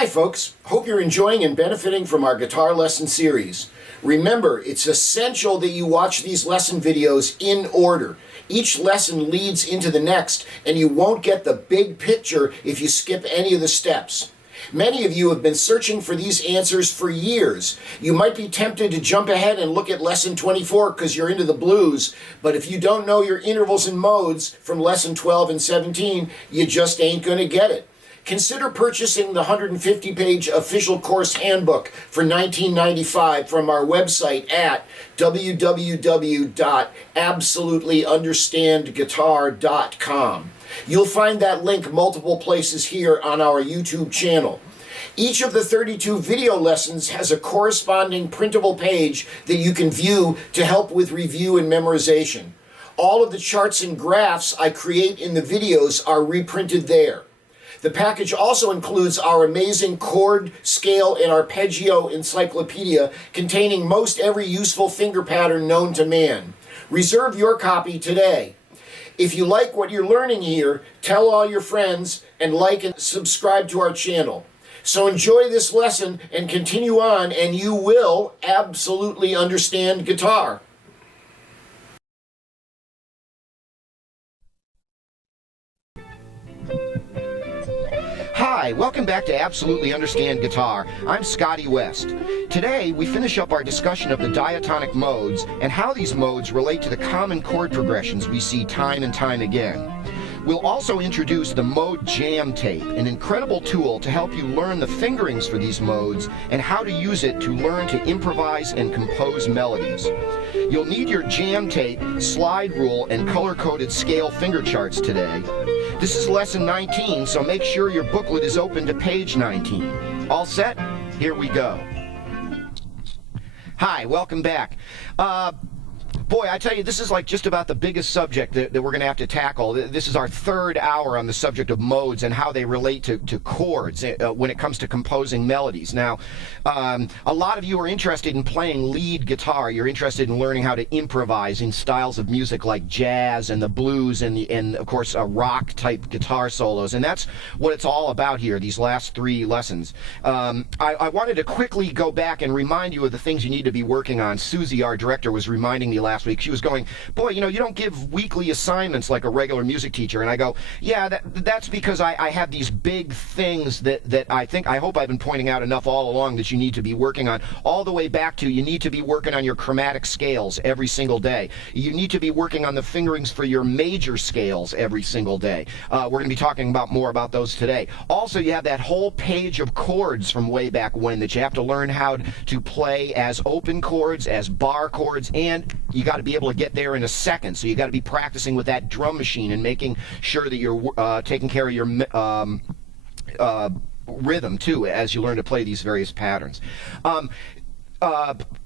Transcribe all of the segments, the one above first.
Hi folks, hope you're enjoying and benefiting from our guitar lesson series. Remember, it's essential that you watch these lesson videos in order. Each lesson leads into the next, and you won't get the big picture if you skip any of the steps. Many of you have been searching for these answers for years. You might be tempted to jump ahead and look at lesson 24 because you're into the blues, but if you don't know your intervals and modes from lesson 12 and 17, you just ain't going to get it. Consider purchasing the 150-page official course handbook for $19.95 from our website at www.absolutelyunderstandguitar.com. You'll find that link multiple places here on our YouTube channel. Each of the 32 video lessons has a corresponding printable page that you can view to help with review and memorization. All of the charts and graphs I create in the videos are reprinted there. The package also includes our amazing chord, scale, and arpeggio encyclopedia containing most every useful finger pattern known to man. Reserve your copy today. If you like what you're learning here, tell all your friends and like and subscribe to our channel. So enjoy this lesson and continue on, and you will absolutely understand guitar. Hi, welcome back to Absolutely Understand Guitar. I'm Scotty West. Today, we finish up our discussion of the diatonic modes and how these modes relate to the common chord progressions we see time and time again. We'll also introduce the Mode Jam Tape, an incredible tool to help you learn the fingerings for these modes and how to use it to learn to improvise and compose melodies. You'll need your jam tape, slide rule, and color-coded scale finger charts today. This is lesson 19, so make sure your booklet is open to page 19. All set? Here we go. Hi, welcome back. Boy, I tell you, this is like just about the biggest subject that we're going to have to tackle. This is our third hour on the subject of modes and how they relate to chords when it comes to composing melodies. Now, a lot of you are interested in playing lead guitar. You're interested in learning how to improvise in styles of music like jazz and the blues and of course, rock-type guitar solos. And that's what it's all about here, these last three lessons. I wanted to quickly go back and remind you of the things you need to be working on. Susie, our director, was reminding me last week. She was going, boy, you know, you don't give weekly assignments like a regular music teacher. And I go, yeah, that's because I have these big things that I hope I've been pointing out enough all along that you need to be working on, all the way back to you need to be working on your chromatic scales every single day. You need to be working on the fingerings for your major scales every single day. We're going to be talking more about those today. Also, you have that whole page of chords from way back when that you have to learn how to play as open chords, as bar chords, and you got to be able to get there in a second. So you got to be practicing with that drum machine and making sure that you're taking care of your rhythm too as you learn to play these various patterns.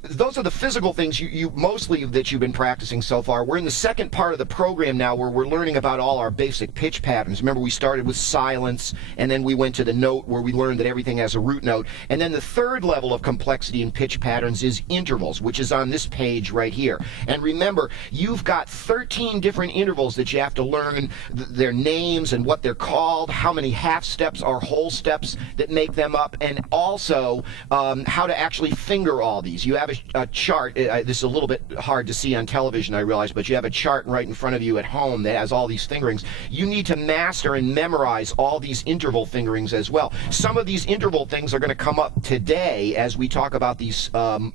Those are the physical things you mostly that you've been practicing so far. We're in the second part of the program now where we're learning about all our basic pitch patterns. Remember, we started with silence, and then we went to the note where we learned that everything has a root note. And then the third level of complexity in pitch patterns is intervals, which is on this page right here. And remember, you've got 13 different intervals that you have to learn their names and what they're called, how many half steps or whole steps that make them up, and also how to actually finger all these. You have a chart. This is a little bit hard to see on television, I realize, but you have a chart right in front of you at home that has all these fingerings. You need to master and memorize all these interval fingerings as well. Some of these interval things are going to come up today as we talk about these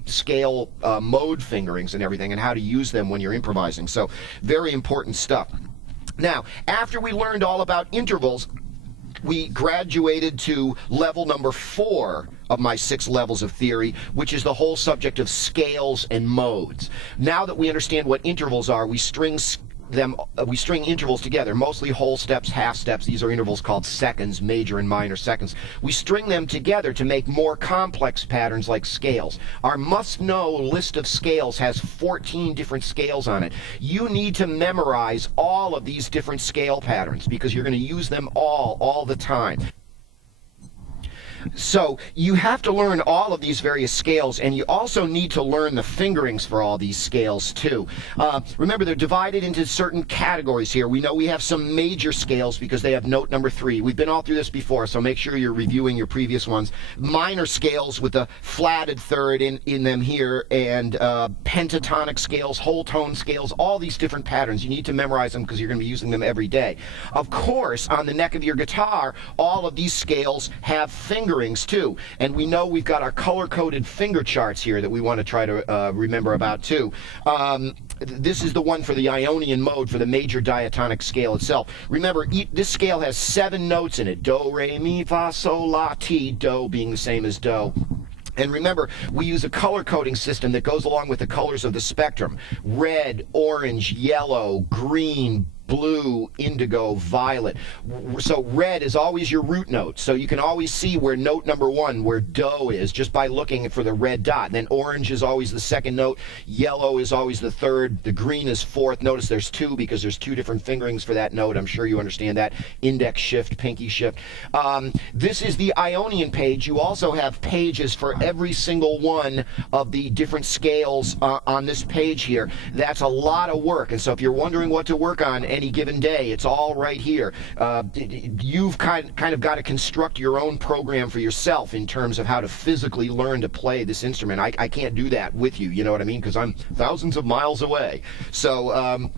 scale mode fingerings and everything and how to use them when you're improvising. So very important stuff. Now, after we learned all about intervals, we graduated to level number 4 of my 6 levels of theory, which is the whole subject of scales and modes. Now that we understand what intervals are, we string intervals together, mostly whole steps, half steps. These are intervals called seconds, major and minor seconds. We string them together to make more complex patterns like scales. Our must-know list of scales has 14 different scales on it. You need to memorize all of these different scale patterns because you're going to use them all the time. So you have to learn all of these various scales, and you also need to learn the fingerings for all these scales too. Remember, they're divided into certain categories here. We know we have some major scales because they have note number 3. We've been all through this before, so make sure you're reviewing your previous ones. Minor scales with a flatted third in them here, and pentatonic scales, whole tone scales, all these different patterns. You need to memorize them because you're going to be using them every day. Of course, on the neck of your guitar, all of these scales have fingerings too, and we know we've got our color-coded finger charts here that we want to try to remember about too. This is the one for the Ionian mode for the major diatonic scale itself. Remember, this scale has 7 notes in it: do, re, mi, fa, sol, la, ti, do being the same as do. And remember, we use a color coding system that goes along with the colors of the spectrum: red, orange, yellow, green, blue, indigo, violet. So red is always your root note, so you can always see where note number 1, where do is, just by looking for the red dot. And then orange is always the second note, yellow is always the third, the green is fourth. Notice there's 2 because there's 2 different fingerings for that note. I'm sure you understand that. Index shift, pinky shift. This is the Ionian page. You also have pages for every single one of the different scales on this page here. That's a lot of work, and so if you're wondering what to work on any given day, it's all right here. You've kind of got to construct your own program for yourself in terms of how to physically learn to play this instrument. I can't do that with you, you know what I mean, because I'm thousands of miles away. So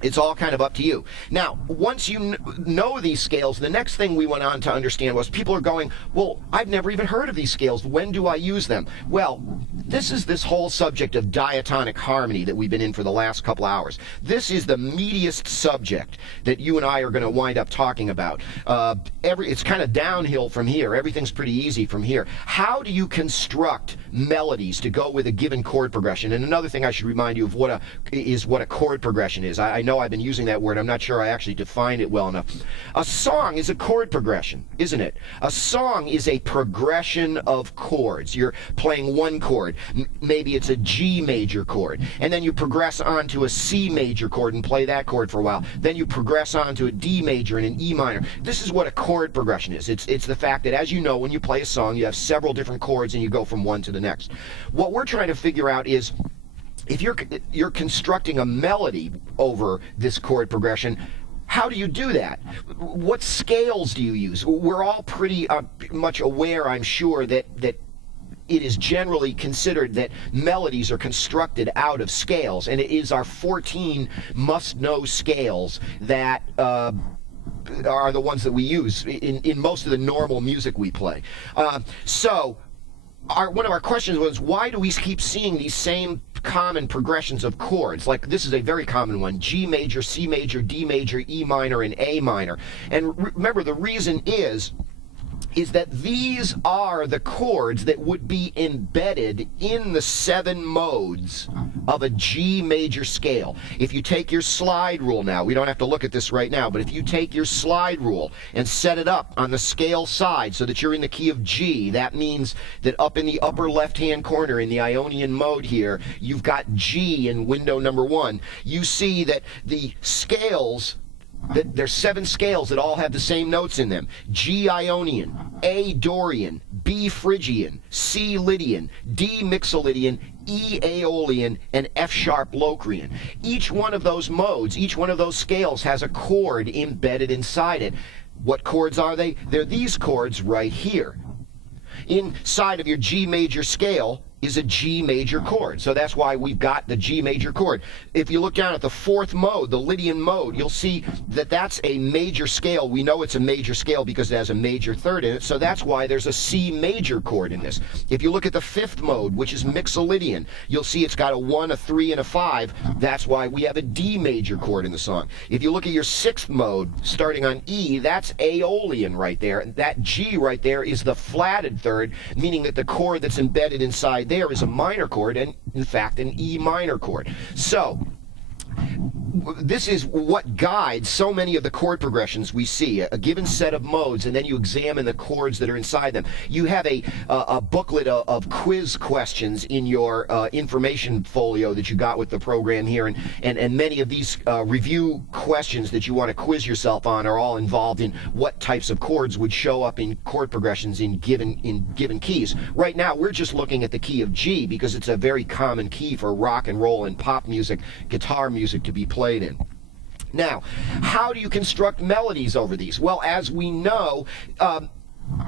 it's all kind of up to you. Now, once you know these scales, the next thing we went on to understand was people are going, well, I've never even heard of these scales. When do I use them? Well, this is this whole subject of diatonic harmony that we've been in for the last couple hours. This is the meatiest subject that you and I are going to wind up talking about. It's kind of downhill from here. Everything's pretty easy from here. How do you construct melodies to go with a given chord progression? And another thing I should remind you of what a chord progression is. I know I've been using that word. I'm not sure I actually defined it well enough. A song is a chord progression, isn't it? A song is a progression of chords. You're playing one chord. Maybe it's a G major chord, and then you progress on to a C major chord and play that chord for a while. Then you progress on to a D major and an E minor. This is what a chord progression is. It's the fact that, as you know, when you play a song, you have several different chords and you go from one to the next. What we're trying to figure out is, if you're constructing a melody over this chord progression, how do you do that? What scales do you use? We're all pretty much aware, I'm sure, that it is generally considered that melodies are constructed out of scales, and it is our 14 must-know scales that are the ones that we use in most of the normal music we play. One of our questions was, why do we keep seeing these same common progressions of chords? Like, this is a very common one: G major, C major, D major, E minor, and A minor. And remember, the reason is that these are the chords that would be embedded in the 7 modes of a G major scale. If you take your slide rule now, we don't have to look at this right now, but if you take your slide rule and set it up on the scale side so that you're in the key of G, that means that up in the upper left-hand corner in the Ionian mode here, you've got G in window number 1. You see that the scales, there's 7 scales that all have the same notes in them: G Ionian, A Dorian, B Phrygian, C Lydian, D Mixolydian, E Aeolian, and F sharp Locrian. Each one of those modes, each one of those scales has a chord embedded inside it. What chords are they? They're these chords right here. Inside of your G major scale is a G major chord. So that's why we've got the G major chord. If you look down at the 4th mode, the Lydian mode, you'll see that that's a major scale. We know it's a major scale because it has a major third in it, so that's why there's a C major chord in this. If you look at the 5th mode, which is Mixolydian, you'll see it's got a 1, a 3, and a 5. That's why we have a D major chord in the song. If you look at your 6th mode, starting on E, that's Aeolian right there. That G right there is the flatted third, meaning that the chord that's embedded inside there is a minor chord, and in fact an E minor chord. So this is what guides so many of the chord progressions we see. A given set of modes, and then you examine the chords that are inside them. You have a booklet of quiz questions in your information folio that you got with the program here, and many of these review questions that you want to quiz yourself on are all involved in what types of chords would show up in chord progressions in given keys. Right now, we're just looking at the key of G because it's a very common key for rock and roll and pop music, guitar music to be played in. Now, how do you construct melodies over these? Well, as we know,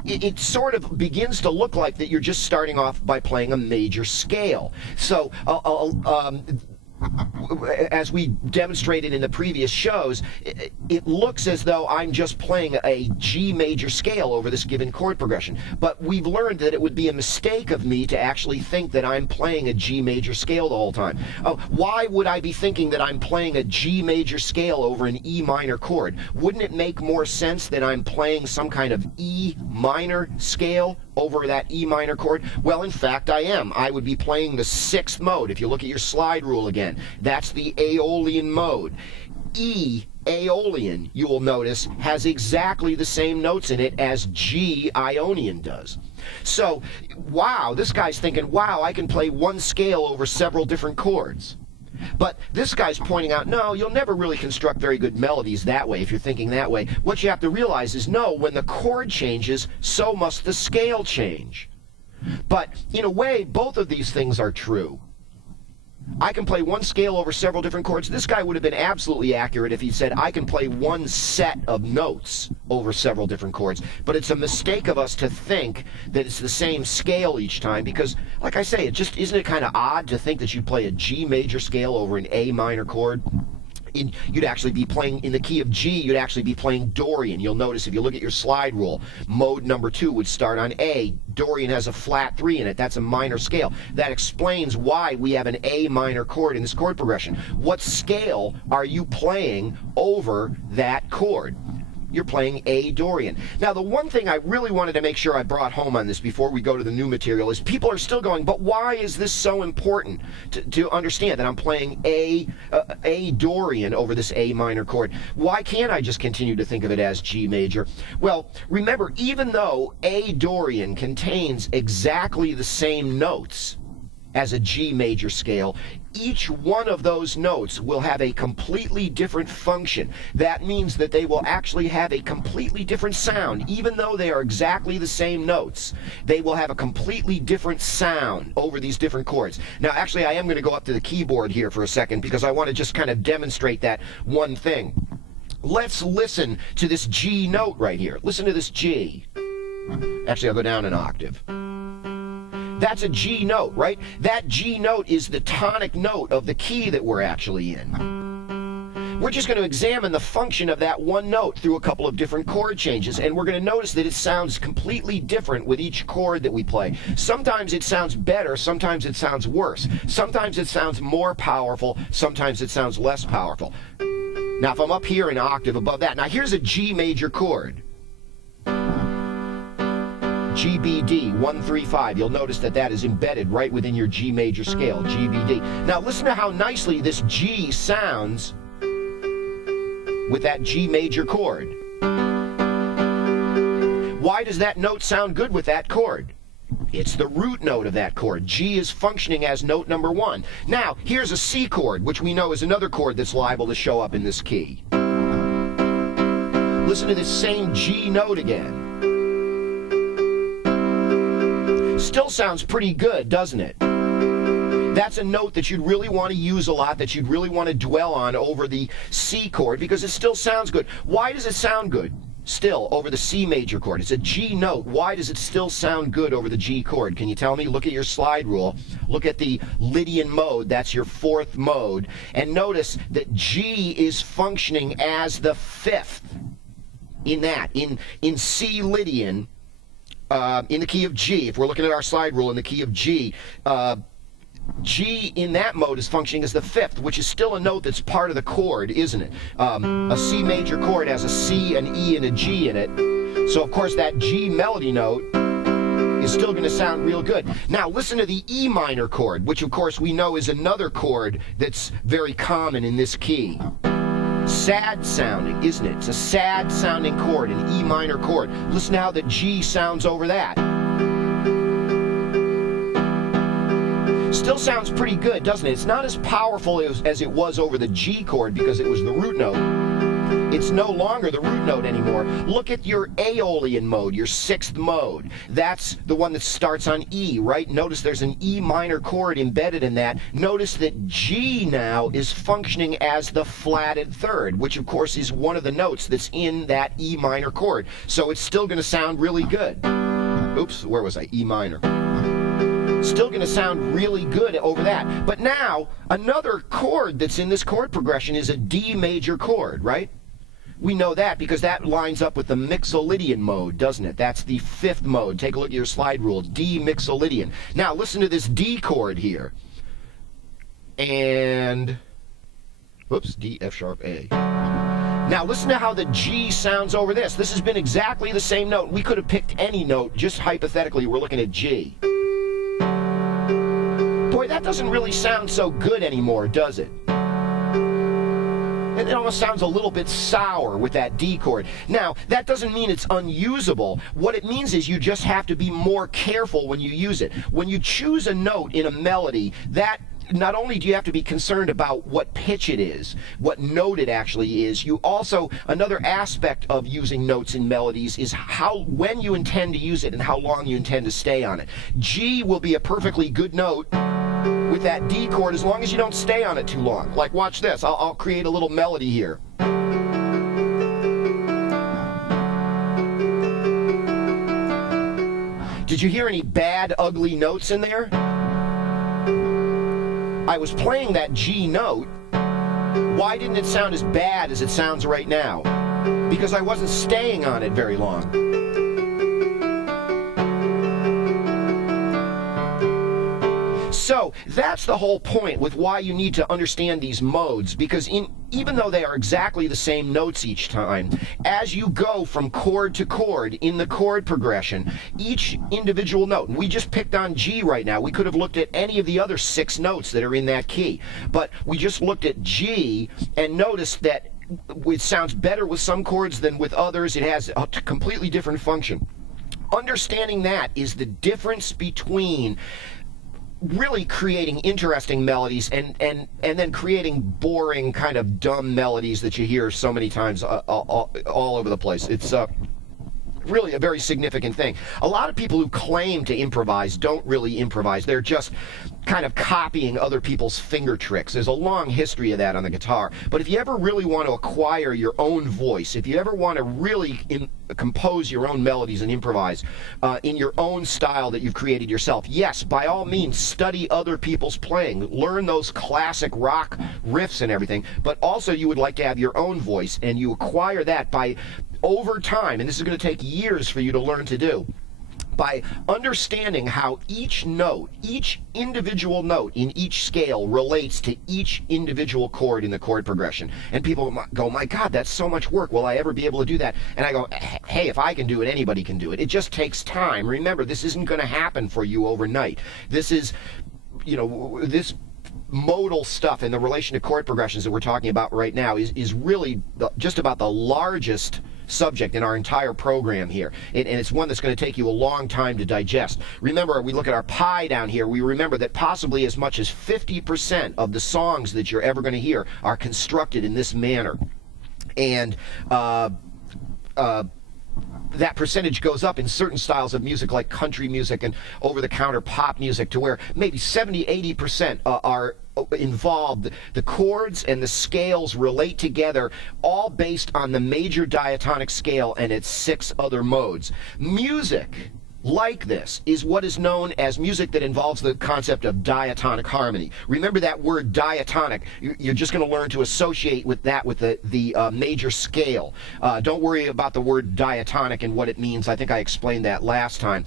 it sort of begins to look like that you're just starting off by playing a major scale. So, as we demonstrated in the previous shows, it looks as though I'm just playing a G major scale over this given chord progression. But we've learned that it would be a mistake of me to actually think that I'm playing a G major scale the whole time. Why would I be thinking that I'm playing a G major scale over an E minor chord? Wouldn't it make more sense that I'm playing some kind of E minor scale over that E minor chord? Well, in fact, I am. I would be playing the 6th mode. If you look at your slide rule again, that's the Aeolian mode. E Aeolian, you will notice, has exactly the same notes in it as G Ionian does. So, wow, this guy's thinking, wow, I can play one scale over several different chords. But this guy's pointing out, no, you'll never really construct very good melodies that way if you're thinking that way. What you have to realize is, no, when the chord changes, so must the scale change. But in a way, both of these things are true. I can play one scale over several different chords. This guy would have been absolutely accurate if he said, I can play one set of notes over several different chords. But it's a mistake of us to think that it's the same scale each time because, like I say, isn't it kind of odd to think that you play a G major scale over an A minor chord? You'd actually be playing, in the key of G, you'd actually be playing Dorian. You'll notice if you look at your slide rule, mode number 2 would start on A. Dorian has a flat 3 in it. That's a minor scale. That explains why we have an A minor chord in this chord progression. What scale are you playing over that chord? You're playing A Dorian. Now, the one thing I really wanted to make sure I brought home on this before we go to the new material is people are still going, but why is this so important to understand that I'm playing A Dorian over this A minor chord? Why can't I just continue to think of it as G major? Well, remember, even though A Dorian contains exactly the same notes as a G major scale, each one of those notes will have a completely different function. That means that they will actually have a completely different sound. Even though they are exactly the same notes, they will have a completely different sound over these different chords. Now, actually, I am going to go up to the keyboard here for a second because I want to just kind of demonstrate that one thing. Let's listen to this G note right here. Listen to this G. Actually, I'll go down an octave. That's a G note, right? That G note is the tonic note of the key that we're actually in. We're just going to examine the function of that one note through a couple of different chord changes, and we're going to notice that it sounds completely different with each chord that we play. Sometimes it sounds better, sometimes it sounds worse. Sometimes it sounds more powerful, sometimes it sounds less powerful. Now, if I'm up here an octave above that, now here's a G major chord. GBD 135. You'll notice that that is embedded right within your G major scale, GBD. Now listen to how nicely this G sounds with that G major chord. Why does that note sound good with that chord? It's the root note of that chord. G is functioning as note number 1. Now, here's a C chord, which we know is another chord that's liable to show up in this key. Listen to this same G note again. Still sounds pretty good, doesn't it? That's a note that you'd really want to use a lot, that you'd really want to dwell on over the C chord because it still sounds good. Why does it sound good still over the C major chord? It's a G note. Why does it still sound good over the G chord? Can you tell me? Look at your slide rule. Look at the Lydian mode. That's your 4th mode. And notice that G is functioning as the 5th in that. In C Lydian, in the key of G, if we're looking at our slide rule in the key of G, G in that mode is functioning as the 5th, which is still a note that's part of the chord, isn't it? A C major chord has a C, an E, and a G in it. So, of course, that G melody note is still going to sound real good. Now listen to the E minor chord, which of course we know is another chord that's very common in this key. Sad sounding, isn't it? It's a sad sounding chord, an E minor chord. Listen to how the G sounds over that. Still sounds pretty good, doesn't it? It's not as powerful as it was over the G chord because it was the root note. It's no longer the root note anymore. Look at your Aeolian mode, your sixth mode. That's the one that starts on E, right? Notice there's an E minor chord embedded in that. Notice that G now is functioning as the flatted third, which of course is one of the notes that's in that E minor chord. So it's still going to sound really good. Oops, where was I? E minor. Still going to sound really good over that. But now, another chord that's in this chord progression is a D major chord, right? We know that because that lines up with the Mixolydian mode, doesn't it? That's the fifth mode. Take a look at your slide rule. D Mixolydian. Now, listen to this D chord here. And, whoops, D, F sharp, A. Now listen to how the G sounds over this. This has been exactly the same note. We could have picked any note, just hypothetically, we're looking at G. Boy, that doesn't really sound so good anymore, does it? It almost sounds a little bit sour with that D chord. Now, that doesn't mean it's unusable. What it means is you just have to be more careful when you use it. When you choose a note in a melody, that not only do you have to be concerned about what pitch it is, what note it actually is, you also, another aspect of using notes in melodies is when you intend to use it and how long you intend to stay on it. G will be a perfectly good note with that D chord as long as you don't stay on it too long. Like, watch this. I'll create a little melody here. Did you hear any bad, ugly notes in there? I was playing that G note. Why didn't it sound as bad as it sounds right now? Because I wasn't staying on it very long. So that's the whole point with why you need to understand these modes, because even though they are exactly the same notes each time, as you go from chord to chord in the chord progression, each individual note, and we just picked on G right now, we could have looked at any of the other 6 notes that are in that key, but we just looked at G and noticed that it sounds better with some chords than with others. It has a completely different function. Understanding that is the difference between really creating interesting melodies and then creating boring kind of dumb melodies that you hear so many times all over the place. It's really a very significant thing. A lot of people who claim to improvise don't really improvise. They're just kind of copying other people's finger tricks. There's a long history of that on the guitar. But if you ever really want to acquire your own voice, if you ever want to really compose your own melodies and improvise in your own style that you've created yourself, yes, by all means, study other people's playing. Learn those classic rock riffs and everything. But also you would like to have your own voice, and you acquire that by over time, and this is going to take years for you to learn to do, by understanding how each note, each individual note in each scale relates to each individual chord in the chord progression. And people go, my God, that's so much work. Will I ever be able to do that? And I go, hey, if I can do it, anybody can do it. It just takes time. Remember, this isn't going to happen for you overnight. This is, this modal stuff in the relation to chord progressions that we're talking about right now is really just about the largest subject in our entire program here, and it's one that's going to take you a long time to digest. Remember, we look at our pie down here, we remember that possibly as much as 50% of the songs that you're ever going to hear are constructed in this manner, and that percentage goes up in certain styles of music like country music and over-the-counter pop music, to where maybe 70-80% are involved. The chords and the scales relate together, all based on the major diatonic scale and its 6 other modes. Music like this is what is known as music that involves the concept of diatonic harmony. Remember that word diatonic. You're just going to learn to associate with that with the major scale. Don't worry about the word diatonic and what it means. I think I explained that last time.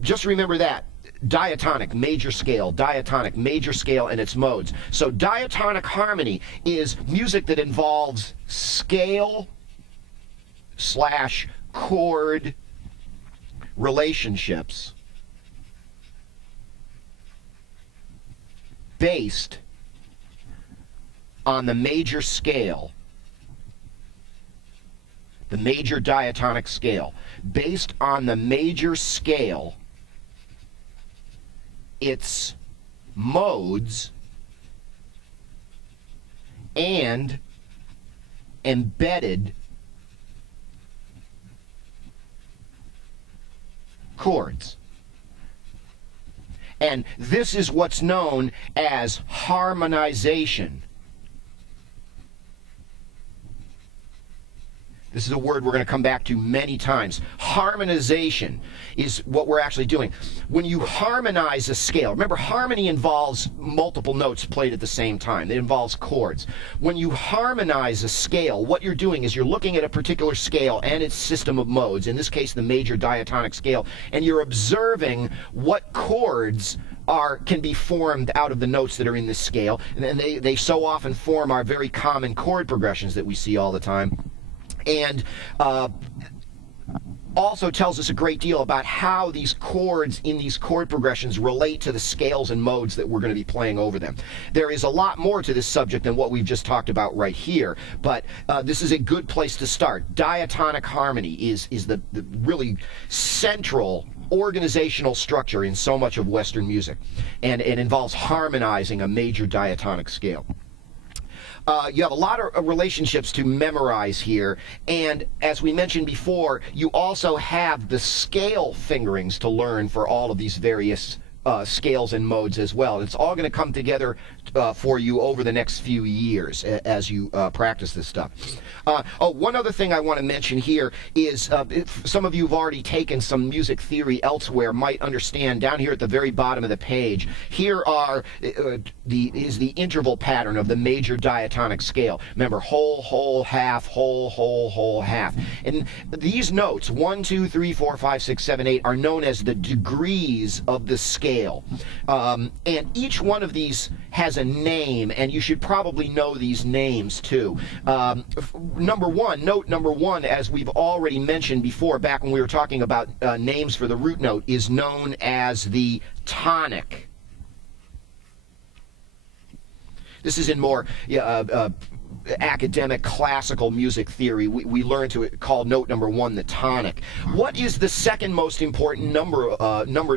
Just remember that. Diatonic, major scale, diatonic, major scale, and its modes. So diatonic harmony is music that involves scale / chord relationships based on the major scale, the major diatonic scale. Based on the major scale, its modes and embedded chords. And this is what's known as harmonization. This is a word we're going to come back to many times. Harmonization is what we're actually doing. When you harmonize a scale, remember, harmony involves multiple notes played at the same time. It involves chords. When you harmonize a scale, what you're doing is you're looking at a particular scale and its system of modes, in this case the major diatonic scale, and you're observing what chords can be formed out of the notes that are in this scale. And they so often form our very common chord progressions that we see all the time. And also tells us a great deal about how these chords in these chord progressions relate to the scales and modes that we're going to be playing over them. There is a lot more to this subject than what we've just talked about right here, but this is a good place to start. Diatonic harmony is the really central organizational structure in so much of Western music, and it involves harmonizing a major diatonic scale. You have a lot of relationships to memorize here, and as we mentioned before, you also have the scale fingerings to learn for all of these various scales and modes as well. It's all going to come together for you over the next few years as you practice this stuff. One other thing I want to mention here is some of you have already taken some music theory elsewhere might understand down here at the very bottom of the page. Here is the interval pattern of the major diatonic scale. Remember, whole, whole, half, whole, whole, whole, half. And these notes, 1, 2, 3, 4, 5, 6, 7, 8, are known as the degrees of the scale. And each one of these has a name, and you should probably know these names too. Note number one, as we've already mentioned before, back when we were talking about names for the root note, is known as the tonic. This is in more academic classical music theory. We learn to call note number one the tonic. What is the second most important number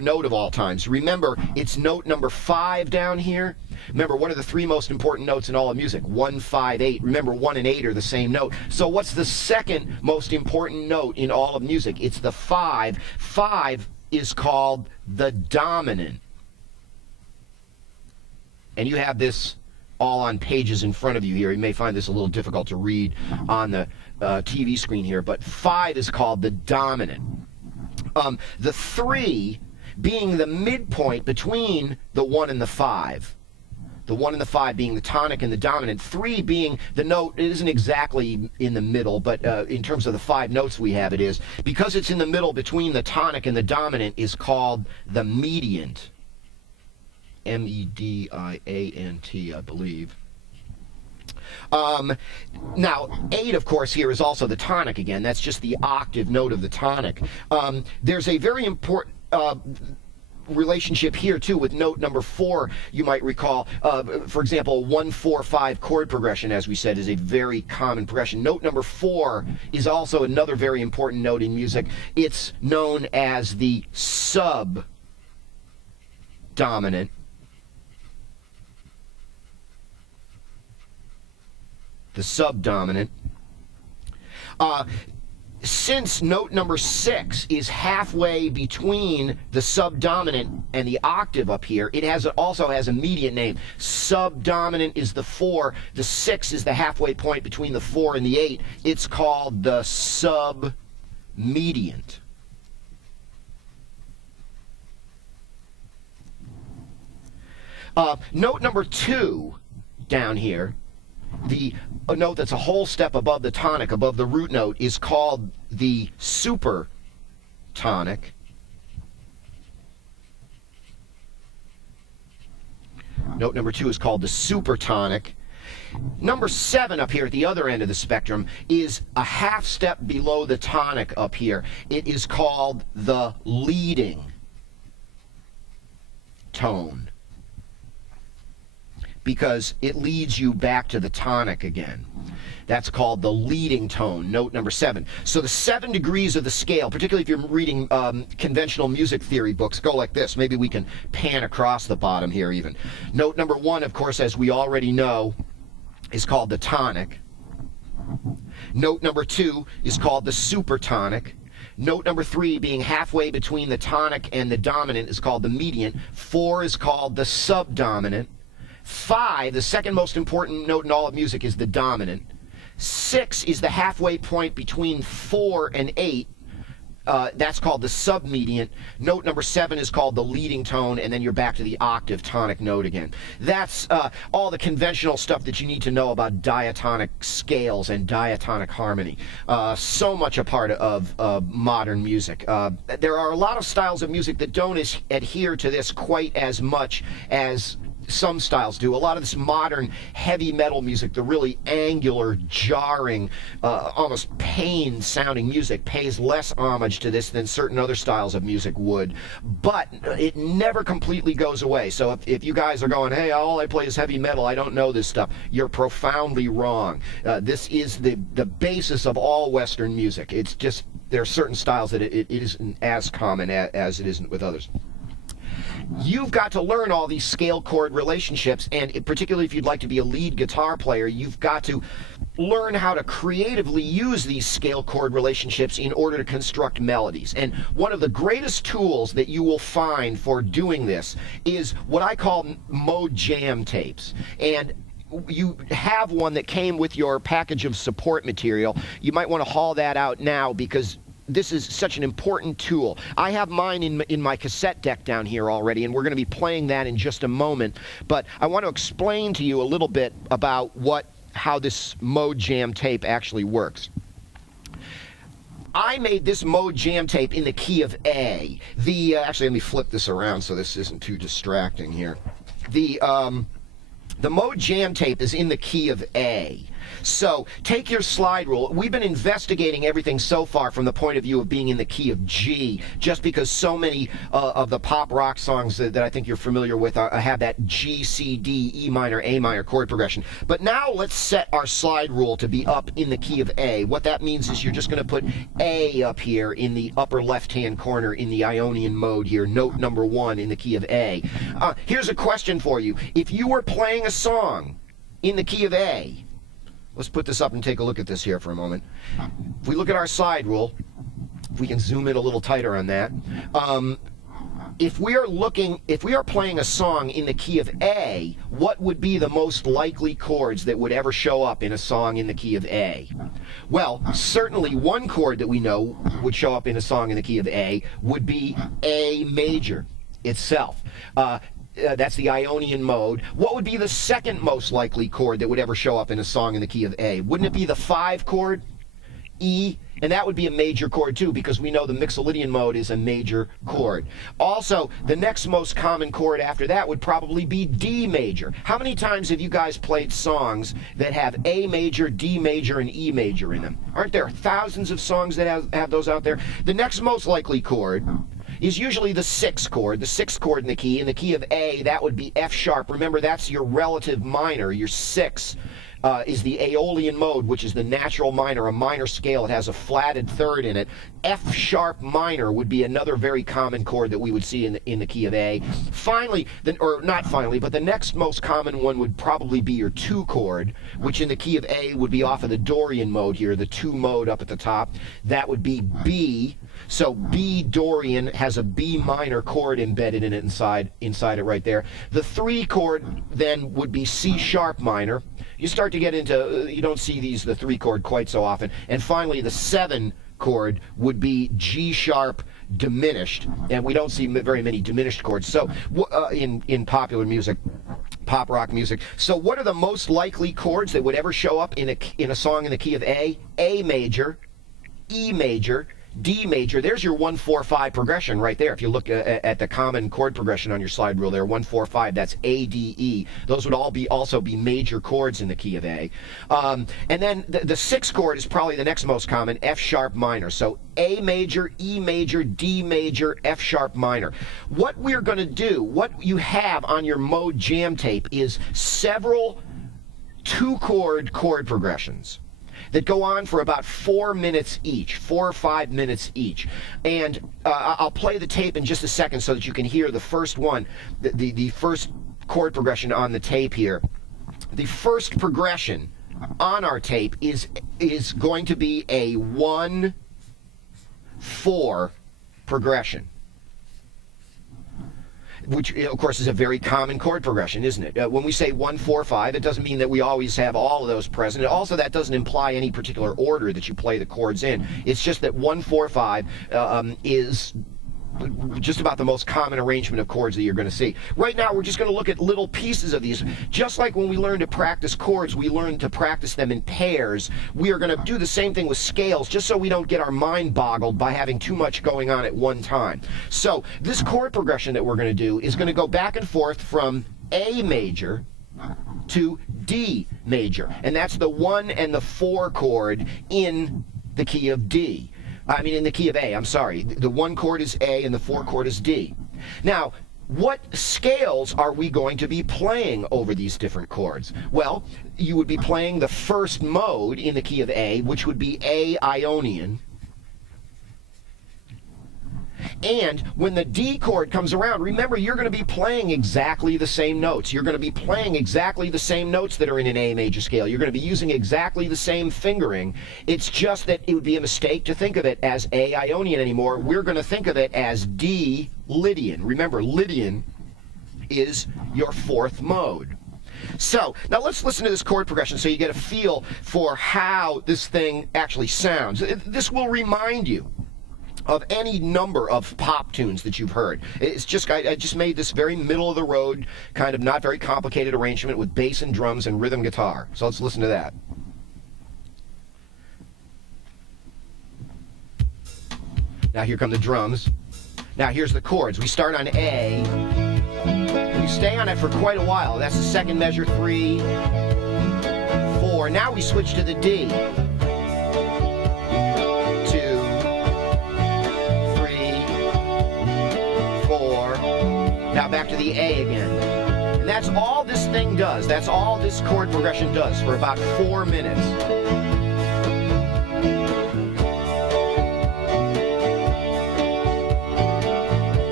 note of all times? Remember, it's note number 5 down here. Remember, what are the 3 most important notes in all of music? 1, 5, 8. Remember, 1 and 8 are the same note. So what's the second most important note in all of music? It's the 5. 5 is called the dominant. And you have this all on pages in front of you here. You may find this a little difficult to read on the TV screen here, but 5 is called the dominant. The 3 being the midpoint between the 1 and the 5. The 1 and the 5 being the tonic and the dominant. 3 being the note, it isn't exactly in the middle, but in terms of the 5 notes we have, it is. Because it's in the middle between the tonic and the dominant is called the mediant. M-E-D-I-A-N-T, I believe. Now, 8, of course, here is also the tonic again. That's just the octave note of the tonic. There's a very important relationship here, too, with note number 4, you might recall. For example, 1-4-5 chord progression, as we said, is a very common progression. Note number 4 is also another very important note in music. It's known as the subdominant. The subdominant. Since note number 6 is halfway between the subdominant and the octave up here, it also has a mediant name. Subdominant is the 4. The 6 is the halfway point between the 4 and the 8. It's called the submediant. Note number 2 down here, the note that's a whole step above the tonic, above the root note, is called the supertonic. Note number 2 is called the supertonic. Number 7 up here at the other end of the spectrum is a half step below the tonic up here. It is called the leading tone. because it leads you back to the tonic again. That's called the leading tone, note number 7. So the 7 degrees of the scale, particularly if you're reading conventional music theory books, go like this. Maybe we can pan across the bottom here even. Note number 1, of course, as we already know, is called the tonic. Note number 2 is called the supertonic. Note number 3, being halfway between the tonic and the dominant, is called the median. 4 is called the subdominant. 5, the second most important note in all of music, is the dominant. 6 is the halfway point between 4 and 8. That's called the submedian. Note number 7 is called the leading tone, and then you're back to the octave tonic note again. That's all the conventional stuff that you need to know about diatonic scales and diatonic harmony. So much a part of modern music. There are a lot of styles of music that don't adhere to this quite as much as some styles do. A lot of this modern heavy metal music, the really angular, jarring, almost pain sounding music, pays less homage to this than certain other styles of music would, but it never completely goes away. So if you guys are going, hey, all I play is heavy metal, I don't know this stuff, you're profoundly wrong. This is the basis of all Western music. It's just there are certain styles that it isn't as common as it isn't with others. You've got to learn all these scale chord relationships, and particularly if you'd like to be a lead guitar player, you've got to learn how to creatively use these scale chord relationships in order to construct melodies. And one of the greatest tools that you will find for doing this is what I call mode jam tapes. And you have one that came with your package of support material. You might want to haul that out now, because this is such an important tool. I have mine in my cassette deck down here already, and we're going to be playing that in just a moment. But I want to explain to you a little bit about how this mode jam tape actually works. I made this mode jam tape in the key of A. Actually, let me flip this around so this isn't too distracting here. The mode jam tape is in the key of A. So take your slide rule. We've been investigating everything so far from the point of view of being in the key of G, just because so many of the pop rock songs that I think you're familiar with have that G, C, D, E minor, A minor chord progression. But now let's set our slide rule to be up in the key of A. What that means is you're just going to put A up here in the upper left-hand corner in the Ionian mode here, note number 1 in the key of A. Here's a question for you. If you were playing a song in the key of A, let's put this up and take a look at this here for a moment. If we look at our slide rule, if we can zoom in a little tighter on that, if we are playing a song in the key of A, what would be the most likely chords that would ever show up in a song in the key of A? Well, certainly one chord that we know would show up in a song in the key of A would be A major itself. That's the Ionian mode. What would be the second most likely chord that would ever show up in a song in the key of A? Wouldn't it be the 5 chord, E? And that would be a major chord too, because we know the Mixolydian mode is a major chord. Also, the next most common chord after that would probably be D major. How many times have you guys played songs that have A major, D major, and E major in them? Aren't there thousands of songs that have those out there? The next most likely chord is usually the 6th chord, the 6th chord in the key. In the key of A, that would be F sharp. Remember, that's your relative minor. Your 6 is the Aeolian mode, which is the natural minor, a minor scale. It has a flatted third in it. F sharp minor would be another very common chord that we would see in the key of A. Finally, or not finally, but the next most common one would probably be your 2 chord, which in the key of A would be off of the Dorian mode here, the 2 mode up at the top. That would be B. So B Dorian has a B minor chord embedded in it inside it right there. The 3 chord then would be C sharp minor. You start to get into, you don't see the 3 chord quite so often. And finally, the 7 chord would be G sharp diminished, and we don't see very many diminished chords. So in popular music, pop rock music. So what are the most likely chords that would ever show up in a song in the key of A? A major, E major, D major, there's your 1-4-5 progression right there. If you look at the common chord progression on your slide rule there, 1-4-5, that's A, D, E. Those would all also be major chords in the key of A. And then the sixth chord is probably the next most common, F sharp minor. So A major, E major, D major, F sharp minor. What we're going to do, what you have on your Mode Jam tape is several two-chord chord progressions that go on for about 4 minutes each, 4 or 5 minutes each. And I'll play the tape in just a second so that you can hear the first one, the first chord progression on the tape here. The first progression on our tape is going to be a 1-4 progression, which of course is a very common chord progression, isn't it? When we say 1-4-5, it doesn't mean that we always have all of those present. Also, that doesn't imply any particular order that you play the chords in. It's just that 1-4-5 is just about the most common arrangement of chords that you're going to see. Right now, we're just going to look at little pieces of these. Just like when we learn to practice chords, we learn to practice them in pairs. We are going to do the same thing with scales, just so we don't get our mind boggled by having too much going on at one time. So this chord progression that we're going to do is going to go back and forth from A major to D major. And that's the 1 and the 4 chord in the key of D. I mean, in the key of A, I'm sorry. The 1 chord is A and the 4 chord is D. Now, what scales are we going to be playing over these different chords? Well, you would be playing the first mode in the key of A, which would be A Ionian. And when the D chord comes around, remember, you're going to be playing exactly the same notes. You're going to be playing exactly the same notes that are in an A major scale. You're going to be using exactly the same fingering. It's just that it would be a mistake to think of it as A Ionian anymore. We're going to think of it as D Lydian. Remember, Lydian is your 4th mode. So, now let's listen to this chord progression so you get a feel for how this thing actually sounds. This will remind you of any number of pop tunes that you've heard. It's just, I just made this very middle of the road, kind of not very complicated arrangement with bass and drums and rhythm guitar. So let's listen to that. Now here come the drums. Now here's the chords. We start on A. We stay on it for quite a while. That's the second measure, 3, 4. Now we switch to the D. 4. Now back to the A again. And that's all this thing does. That's all this chord progression does for about 4 minutes.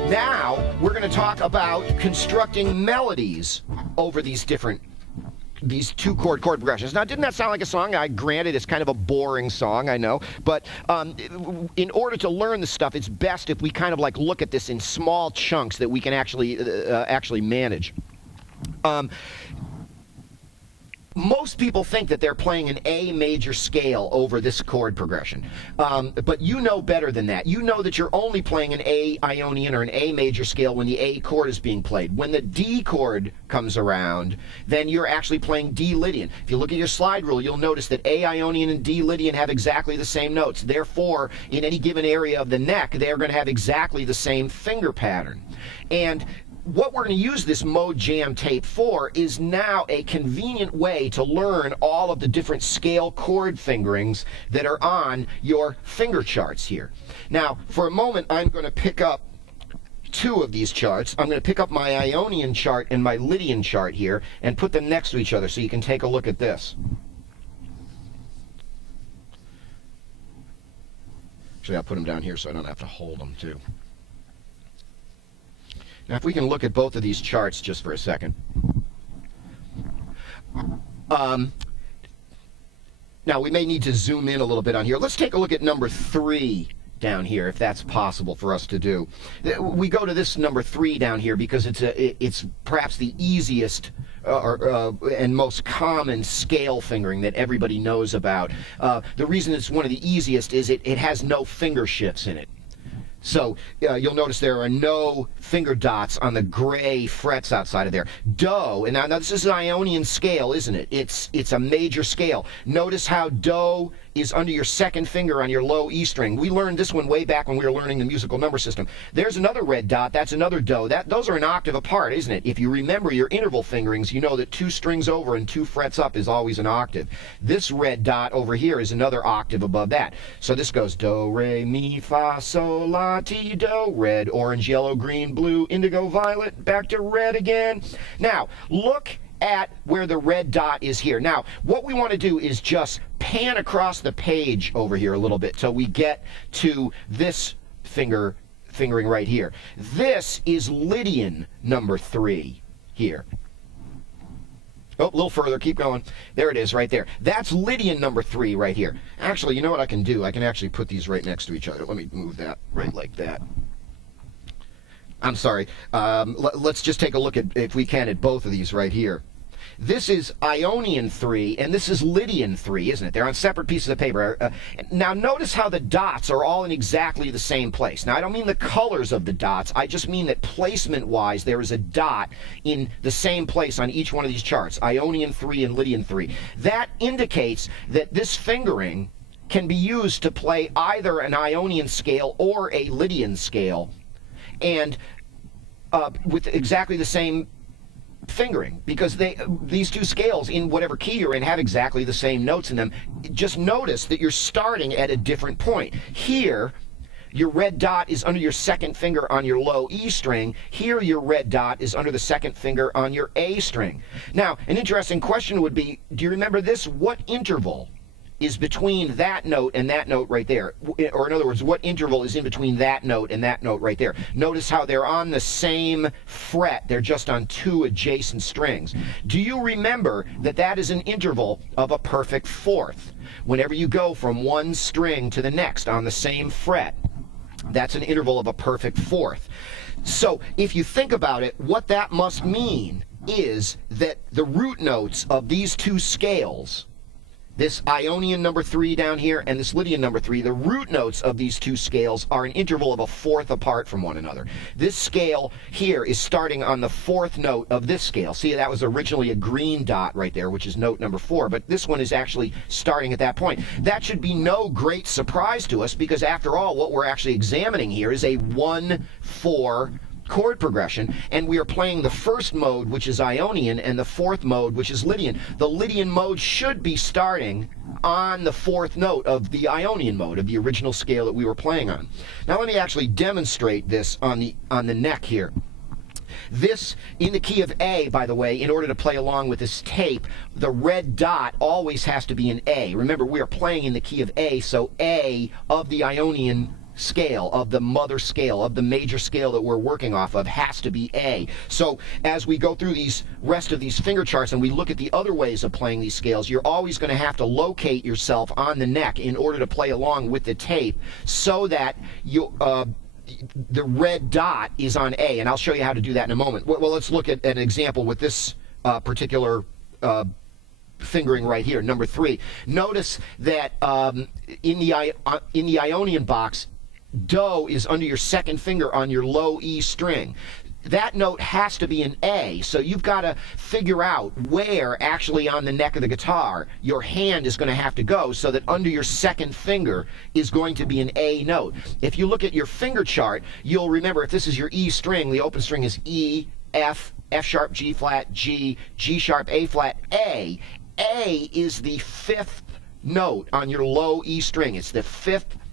Now we're going to talk about constructing melodies over these two chord progressions. Now, didn't that sound like a song? Granted, it's kind of a boring song, I know, but in order to learn the stuff, it's best if we kind of like look at this in small chunks that we can actually manage. Most people think that they're playing an A major scale over this chord progression, but you know better than that. You know that you're only playing an A Ionian or an A major scale when the A chord is being played. When the D chord comes around, then you're actually playing D Lydian. If you look at your slide rule, you'll notice that A Ionian and D Lydian have exactly the same notes. Therefore, in any given area of the neck, they're going to have exactly the same finger pattern. And what we're going to use this Mode Jam tape for is now a convenient way to learn all of the different scale chord fingerings that are on your finger charts here. Now, for a moment, I'm going to pick up 2 of these charts. I'm going to pick up my Ionian chart and my Lydian chart here and put them next to each other so you can take a look at this. Actually, I'll put them down here so I don't have to hold them too. Now, if we can look at both of these charts just for a second. Now, we may need to zoom in a little bit on here. Let's take a look at number 3 down here, if that's possible for us to do. We go to this number 3 down here because it's perhaps the easiest and most common scale fingering that everybody knows about. The reason it's one of the easiest is it has no finger shifts in it. So you'll notice there are no finger dots on the gray frets outside of there. Do, and now this is an Ionian scale, isn't it? It's a major scale. Notice how Do is under your second finger on your low E string. We learned this one way back when we were learning the musical number system. There's another red dot. That's another do. Those are an octave apart, isn't it? If you remember your interval fingerings, you know that 2 strings over and 2 frets up is always an octave. This red dot over here is another octave above that. So this goes do, re, mi, fa, sol, la, ti, do, red, orange, yellow, green, blue, indigo, violet, back to red again. Now, look at where the red dot is here. Now, what we want to do is just pan across the page over here a little bit till we get to this fingering right here. This is Lydian number 3 here. Oh, a little further, keep going. There it is right there. That's Lydian number 3 right here. Actually, you know what I can do? I can actually put these right next to each other. Let me move that right like that. I'm sorry. Let's just take a look at, if we can, at both of these right here. This is Ionian 3, and this is Lydian 3, isn't it? They're on separate pieces of paper. Now, notice how the dots are all in exactly the same place. Now, I don't mean the colors of the dots. I just mean that placement-wise, there is a dot in the same place on each one of these charts, Ionian 3 and Lydian 3. That indicates that this fingering can be used to play either an Ionian scale or a Lydian scale, and with exactly the same fingering, because these two scales in whatever key you're in have exactly the same notes in them. Just notice that you're starting at a different point. Here, your red dot is under your second finger on your low E string. Here, your red dot is under the second finger on your A string. Now, an interesting question would be, do you remember this? What interval is between that note and that note right there? Or in other words, what interval is in between that note and that note right there? Notice how they're on the same fret. They're just on 2 adjacent strings. Do you remember that that is an interval of a perfect fourth? Whenever you go from one string to the next on the same fret, that's an interval of a perfect fourth. So if you think about it, what that must mean is that the root notes of these two scales, this Ionian number 3 down here and this Lydian number 3, the root notes of these two scales are an interval of a fourth apart from one another. This scale here is starting on the 4th note of this scale. See, that was originally a green dot right there, which is note number 4, but this one is actually starting at that point. That should be no great surprise to us, because after all, what we're actually examining here is a 1-4 chord progression, and we are playing the first mode, which is Ionian, and the 4th mode, which is Lydian. The Lydian mode should be starting on the 4th note of the Ionian mode, of the original scale that we were playing on. Now let me actually demonstrate this on the neck here. This, in the key of A, by the way, in order to play along with this tape, the red dot always has to be an A. Remember, we are playing in the key of A, so A of the Ionian scale, of the mother scale, of the major scale that we're working off of, has to be A. So as we go through these rest of these finger charts and we look at the other ways of playing these scales, you're always going to have to locate yourself on the neck in order to play along with the tape, so that you the red dot is on A, and I'll show you how to do that in a moment. Well, let's look at an example with this particular fingering right here, number 3. Notice that in the Ionian box, do is under your second finger on your low E string. That note has to be an A, so you've got to figure out where actually on the neck of the guitar your hand is going to have to go, so that under your second finger is going to be an A note. If you look at your finger chart, you'll remember, if this is your E string, the open string is E, F, F sharp, G flat, G, G sharp, A flat, A. A is the 5th note on your low E string. It's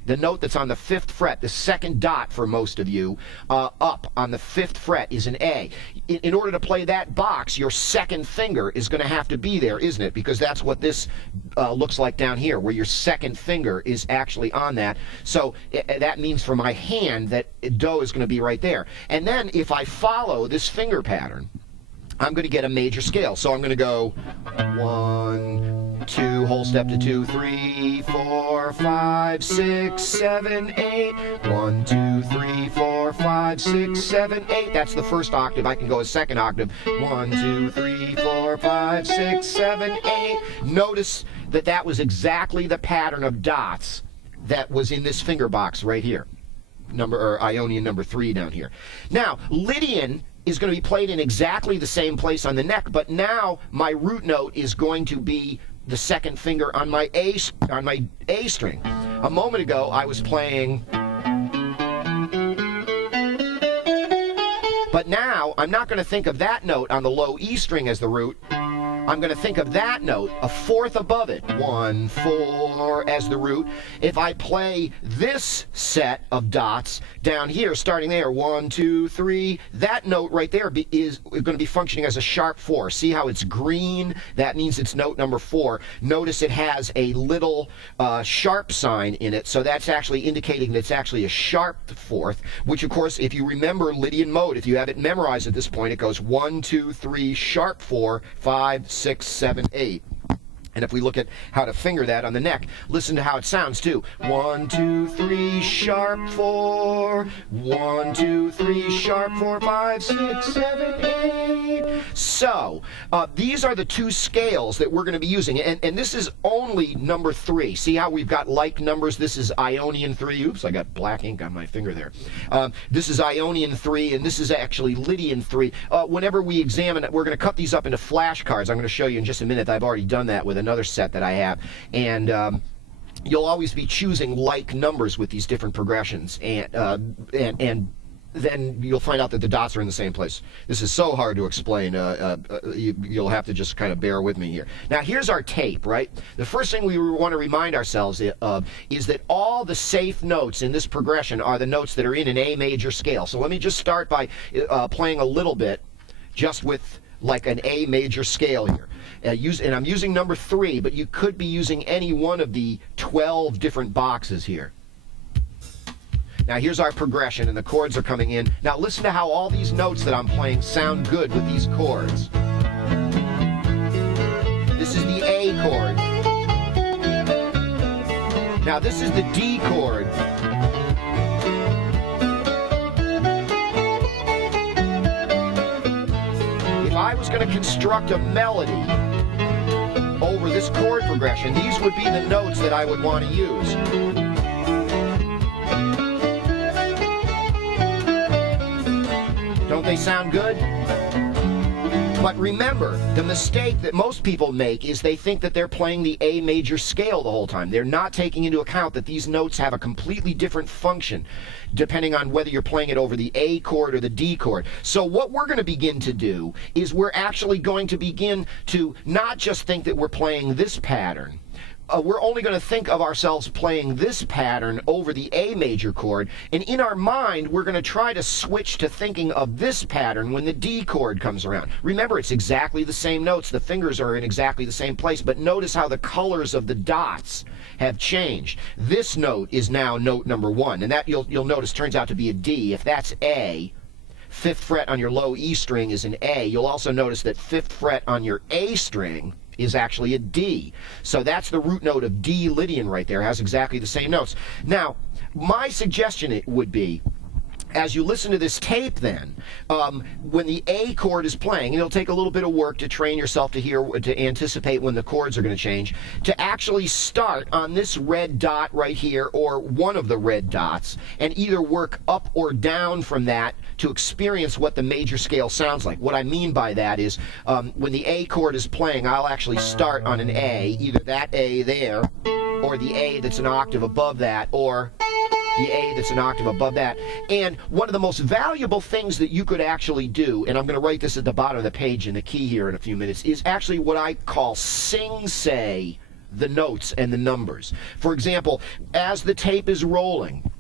the note that's on the 5th fret, the second dot for most of you, up on the 5th fret is an A. In order to play that box, your second finger is going to have to be there, isn't it? Because that's what this looks like down here, where your second finger is actually on that. So that means for my hand that do is going to be right there. And then if I follow this finger pattern, I'm going to get a major scale. So I'm going to go 1, 2, whole step to 2, 3, 4, 5, 6, 7, 8. 1, 2, 3, 4, 5, 6, 7, 8. That's the first octave. I can go a second octave. 1, 2, 3, 4, 5, 6, 7, 8. Notice that that was exactly the pattern of dots that was in this finger box right here. Ionian number 3 down here. Now, Lydian is going to be played in exactly the same place on the neck, but now my root note is going to be the second finger on my A string. A moment ago, I was playing, but now I'm not going to think of that note on the low E string as the root. I'm going to think of that note, a fourth above it, 1, 4, as the root. If I play this set of dots down here, starting there, 1, 2, 3, that note right there is going to be functioning as a sharp 4. See how it's green? That means it's note number 4. Notice it has a little sharp sign in it, so that's actually indicating that it's actually a sharp fourth, which of course, if you remember Lydian mode, if you have it memorized at this point, it goes 1, 2, 3, sharp 4, 5, 6, 7, 8. And if we look at how to finger that on the neck, listen to how it sounds too. 1, 2, 3, sharp 4. 1, 2, 3, sharp 4, 5, 6, 7, 8. So, these are the two scales that we're going to be using. And this is only number 3. See how we've got like numbers? This is Ionian 3. Oops, I got black ink on my finger there. This is Ionian 3, and this is actually Lydian 3. Whenever we examine it, we're going to cut these up into flashcards. I'm going to show you in just a minute. I've already done that with another set that I have, and you'll always be choosing like numbers with these different progressions, and then you'll find out that the dots are in the same place. This is so hard to explain. You'll have to just kind of bear with me here. Now here's our tape, right? The first thing we want to remind ourselves of is that all the safe notes in this progression are the notes that are in an A major scale. So let me just start by playing a little bit just with like an A major scale here. And I'm using number 3, but you could be using any one of the 12 different boxes here. Now here's our progression, and the chords are coming in. Now listen to how all these notes that I'm playing sound good with these chords. This is the A chord. Now this is the D chord. If I was going to construct a melody over this chord progression, these would be the notes that I would want to use. Don't they sound good? But remember, the mistake that most people make is they think that they're playing the A major scale the whole time. They're not taking into account that these notes have a completely different function depending on whether you're playing it over the A chord or the D chord. So what we're going to begin to do is we're actually going to begin to not just think that we're playing this pattern. We're only going to think of ourselves playing this pattern over the A major chord, and in our mind we're going to try to switch to thinking of this pattern when the D chord comes around. Remember, it's exactly the same notes, the fingers are in exactly the same place, but notice how the colors of the dots have changed. This note is now note number 1, and that you'll notice turns out to be a D. If that's A, 5th fret on your low E string is an A. You'll also notice that 5th fret on your A string is actually a D. So that's the root note of D Lydian right there. It has exactly the same notes. Now, my suggestion would be, as you listen to this tape then, when the A chord is playing, and it'll take a little bit of work to train yourself to hear, to anticipate when the chords are going to change, to actually start on this red dot right here, or one of the red dots, and either work up or down from that to experience what the major scale sounds like. What I mean by that is, when the A chord is playing, I'll actually start on an A, either that A there, or the A that's an octave above that, or the A that's an octave above that. And one of the most valuable things that you could actually do, and I'm going to write this at the bottom of the page in the key here in a few minutes, is actually what I call sing-say the notes and the numbers. For example, as the tape is rolling,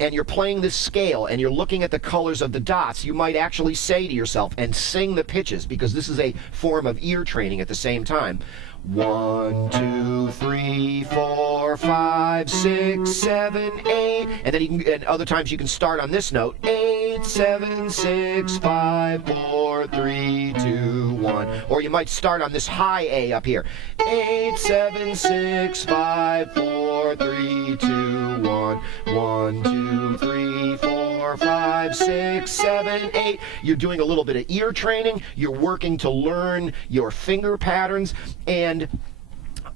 and you're playing this scale, and you're looking at the colors of the dots, you might actually say to yourself, and sing the pitches, because this is a form of ear training at the same time. 1, 2, 3, 4, 5, 6, 7, 8, and then and other times you can start on this note. 8, 7, 6, 5, 4, 3, 2, 1. Or you might start on this high A up here. 8, 7, 6, 5, 4, 3, 2, 1. 1, 2, 3, 4, 5, 6, 7, 8. You're doing a little bit of ear training. You're working to learn your finger patterns. And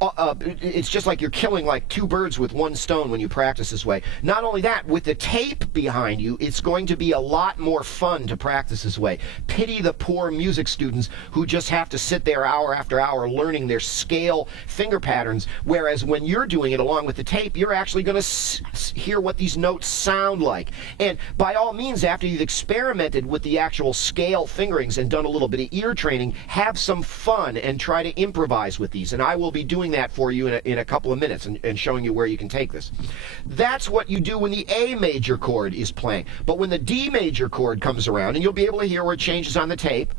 it's just like you're killing like two birds with one stone when you practice this way. Not only that, with the tape behind you, it's going to be a lot more fun to practice this way. Pity the poor music students who just have to sit there hour after hour learning their scale finger patterns, whereas when you're doing it along with the tape, you're actually going to hear what these notes sound like. And by all means, after you've experimented with the actual scale fingerings and done a little bit of ear training, have some fun and try to improvise with these. And I will be doing that for you in a couple of minutes and showing you where you can take this. That's what you do when the A major chord is playing. But when the D major chord comes around, and you'll be able to hear where it changes on the tape,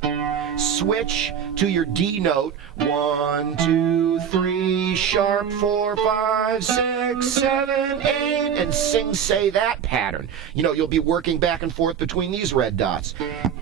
switch to your D note. 1, 2, 3, sharp, 4, 5, 6, 7, 8, and sing say that pattern. You know, you'll be working back and forth between these red dots.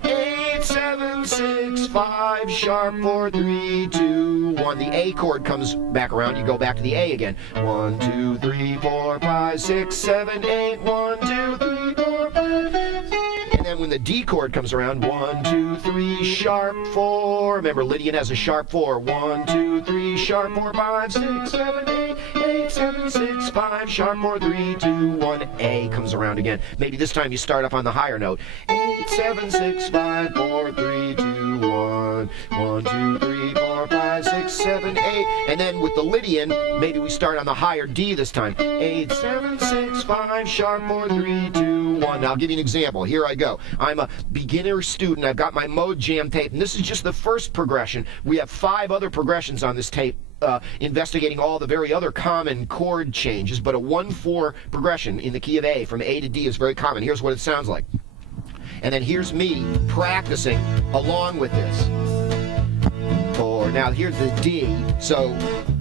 8, 7, 6, 5, sharp, 4, 3, 2, 1. The A chord comes back around, you go back to the A again. 1, 2, 3, 4, 5, 6, 7, 8, 1, 2, 3, 4, 5, 6. And then when the D chord comes around, 1, 2, 3, sharp, 4. Remember, Lydian has a sharp 4. 1, 2, 3, sharp, 4, 5, 6, 7, 8, 8, 7, 6, 5, sharp, 4, 3, 2, 1. A comes around again. Maybe this time you start up on the higher note. 8, 7, 6, 5, 4, 3, 2, 1. 1, 2, 3, 4, 5, 6, 7, 8. And then with the Lydian, maybe we start on the higher D this time. 8, 7, 6, 5, sharp, 4, 3, 2, 1. Now I'll give you an example. Here I go. I'm a beginner student. I've got my Mode Jam tape, and this is just the first progression. We have 5 other progressions on this tape, investigating all the very other common chord changes, but a 1-4 progression in the key of A from A to D is very common. Here's what it sounds like. And then here's me practicing along with this. Or now here's the D. So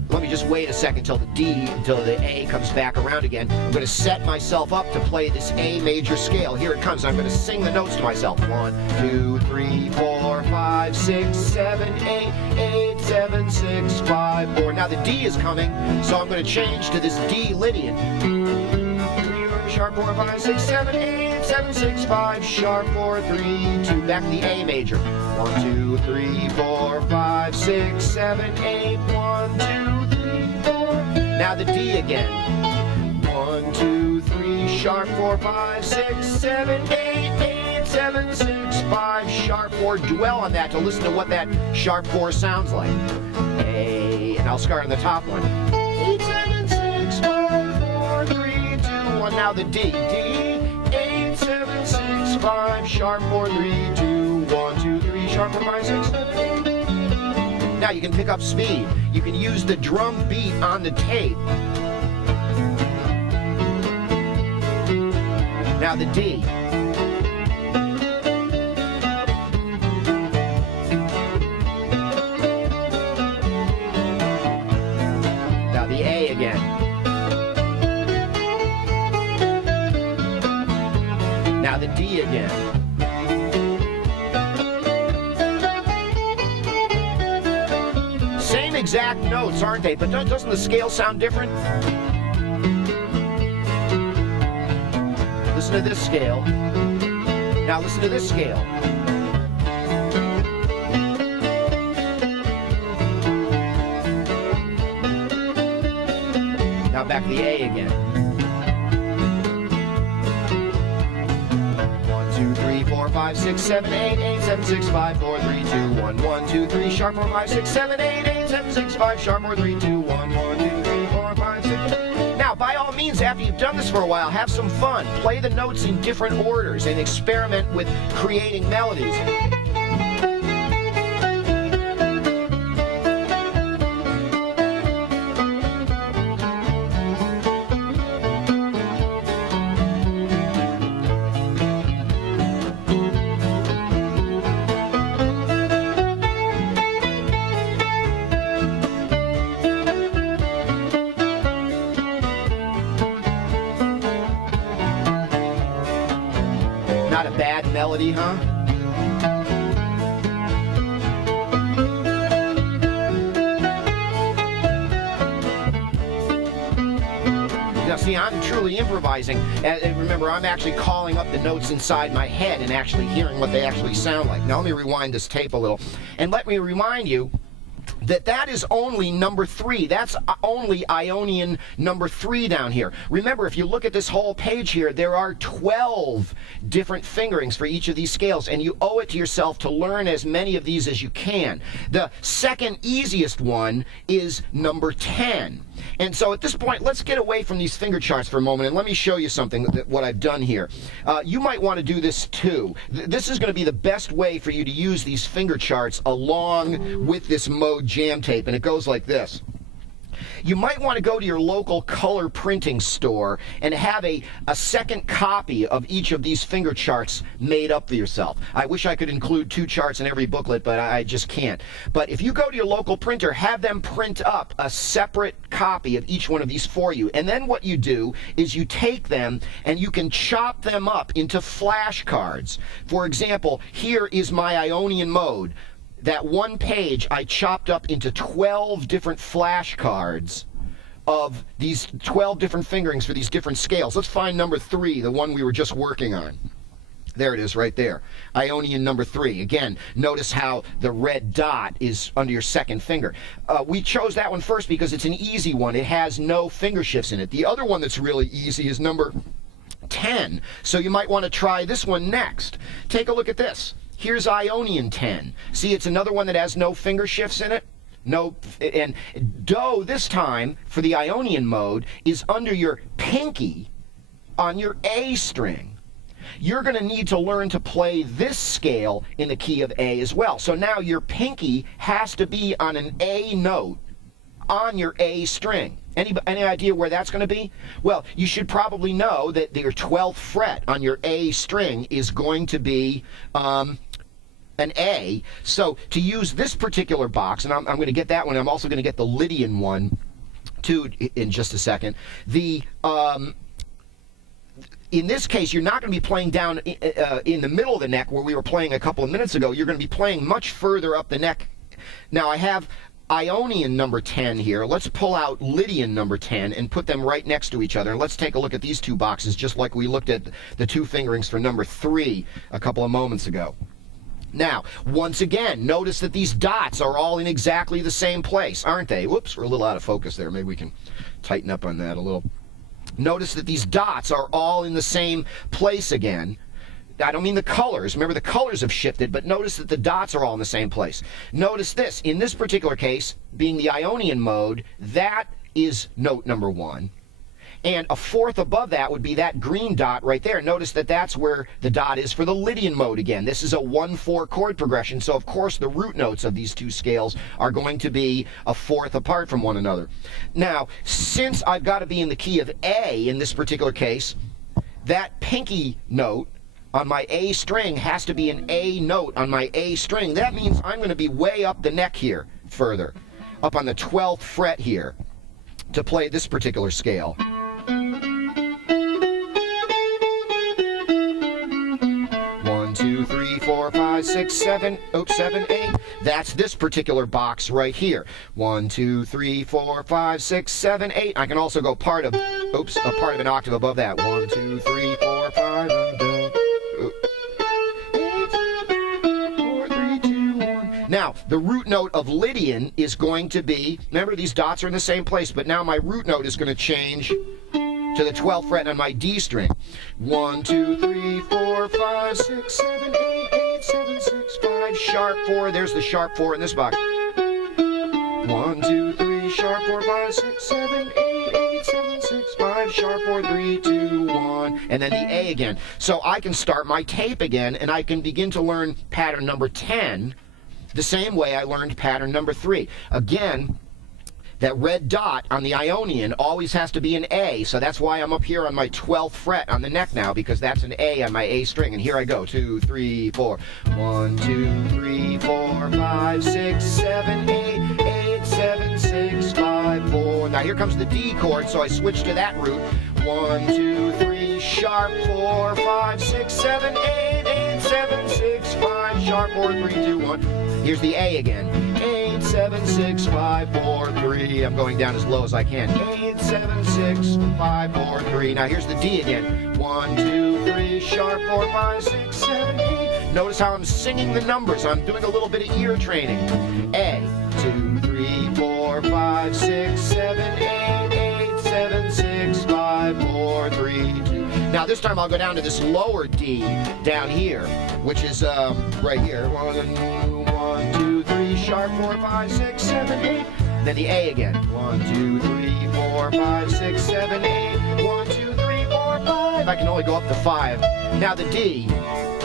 let me just wait a second until the A comes back around again. I'm going to set myself up to play this A major scale. Here it comes. I'm going to sing the notes to myself. 1, 2, 3, 4, 5, 6, 7, 8, 8, 7, 6, 5, 4. Now the D is coming, so I'm going to change to this D Lydian. 3, sharp, 4, 5, 6, 7, 8, 7, 6, 5, sharp, 4, 3, 2. Back to the A major. 1, 2, 3, 4, 5, 6, 7, 8, 1, 2, 3, 4. Now the D again. 1, 2, 3, sharp, 4, 5, 6, 7, 8, 8, 7, 6, 5, sharp 4. Dwell on that to listen to what that sharp 4 sounds like. A, and I'll start on the top one. 8, 7, 6, 5, 4, 3, 2, 1. Now the D. D, 8, 7, 6, 5, sharp 4, 3, 2, 1, 2, 3, sharp 4, 5, 6, 7, 8. Now you can pick up speed. You can use the drum beat on the tape. Now the D. Now the A again. Now the D again. Same exact notes, aren't they? But doesn't the scale sound different? Listen to this scale. Now listen to this scale. Now back to the A again. 1, 2, 3, 4, 5, 6, 7, 8, 8, 7, 6, 5, 4, 3, 2, 1. 1, 2, 3, sharp 4, 5, 6, 7, 8, 8, 7, 6, 5, sharp 4, 3, 2, 1. 1, 2, 3, 4, 5, 6. Now, by all means, after you've done this for a while, have some fun. Play the notes in different orders and experiment with creating melodies. Not a bad melody, huh? Now see, I'm truly improvising. And remember, I'm actually calling up the notes inside my head and actually hearing what they actually sound like. Now let me rewind this tape a little. And let me remind you that is only number 3. That's only Ionian number 3 down here. Remember, if you look at this whole page here, there are 12 different fingerings for each of these scales, and you owe it to yourself to learn as many of these as you can. The second easiest one is number 10. And so at this point, let's get away from these finger charts for a moment, and let me show you something, what I've done here. You might want to do this too. This is going to be the best way for you to use these finger charts along with this mode jam tape, and it goes like this. You might want to go to your local color printing store and have a second copy of each of these finger charts made up for yourself. I wish I could include 2 charts in every booklet, but I just can't. But if you go to your local printer, have them print up a separate copy of each one of these for you. And then what you do is you take them and you can chop them up into flashcards. For example, here is my Ionian mode. That one page I chopped up into 12 different flashcards of these 12 different fingerings for these different scales. Let's find number 3, the one we were just working on. There it is right there. Ionian number 3. Again, notice how the red dot is under your second finger. We chose that one first because it's an easy one. It has no finger shifts in it. The other one that's really easy is number 10. So you might want to try this one next. Take a look at this. Here's Ionian 10. See, it's another one that has no finger shifts in it. No, and Do this time for the Ionian mode is under your pinky on your A string. You're going to need to learn to play this scale in the key of A as well. So now your pinky has to be on an A note on your A string. Any idea where that's going to be? Well, you should probably know that your 12th fret on your A string is going to be an A. So to use this particular box, and I'm going to get that one, I'm also going to get the Lydian one too in just a second. In this case, you're not going to be playing down in the middle of the neck where we were playing a couple of minutes ago. You're going to be playing much further up the neck. Now I have Ionian number 10 here. Let's pull out Lydian number 10 and put them right next to each other. And let's take a look at these 2 boxes just like we looked at the 2 fingerings for number 3 a couple of moments ago. Now, once again, notice that these dots are all in exactly the same place, aren't they? Whoops, we're a little out of focus there. Maybe we can tighten up on that a little. Notice that these dots are all in the same place again. I don't mean the colors. Remember, the colors have shifted, but notice that the dots are all in the same place. Notice this. In this particular case, being the Ionian mode, that is note number 1. And a 4th above that would be that green dot right there. Notice that that's where the dot is for the Lydian mode again. This is a 1/4 chord progression, so of course the root notes of these 2 scales are going to be a 4th apart from one another. Now, since I've got to be in the key of A in this particular case, that pinky note on my A string has to be an A note on my A string. That means I'm going to be way up the neck here further, up on the 12th fret here to play this particular scale. 1, 2, 3, 4, 5, 6, 7, 7, 8. That's this particular box right here. 1, 2, 3, 4, 5, 6, 7, 8. I can also go a part of an octave above that. 1, 2, 3, 4, 5. Now, the root note of Lydian is going to be, remember these dots are in the same place, but now my root note is going to change to the 12th fret on my D string. 1, 2, 3, 4, 5, 6, 7, 8, 8, 7, 6, 5, sharp 4. There's the sharp 4 in this box. 1, 2, 3, sharp 4, 5, 6, 7, 8, 8, 7, 6, 5, sharp 4, 3, 2, 1, and then the A again. So I can start my tape again, and I can begin to learn pattern number 10 the same way I learned pattern number 3. Again, that red dot on the Ionian always has to be an A, so that's why I'm up here on my 12th fret on the neck now, because that's an A on my A string. And here I go, 2, 3, 4. 1, 2, 3, 4, 5, 6, 7, 8, 8, 7, 6, 5, 4. Now here comes the D chord, so I switch to that root. 1, 2, 3, sharp 4, 5, 6, 7, 8, 8, 7, 6, 5, sharp 4, 3, 2, 1. Here's the A again. 8, 7, 6, 5, 4, 3. I'm going down as low as I can. 8, 7, 6, 5, 4, 3. Now here's the D again. 1, 2, 3, sharp 4, 5, 6, 7, 8. Notice how I'm singing the numbers. I'm doing a little bit of ear training. A, 2, 3, 4, 5, 6, 7, 8, 8, 7, 6, 5, 4, 3, 2. Now this time I'll go down to this lower D down here, which is right here. 1, 2, 3, sharp, 4, 5, 6, 7, 8. Then the A again. 1, 2, 3, 4, 5, 6, 7, 8. 1, 2, 3, 4, 5. I can only go up to 5. Now the D.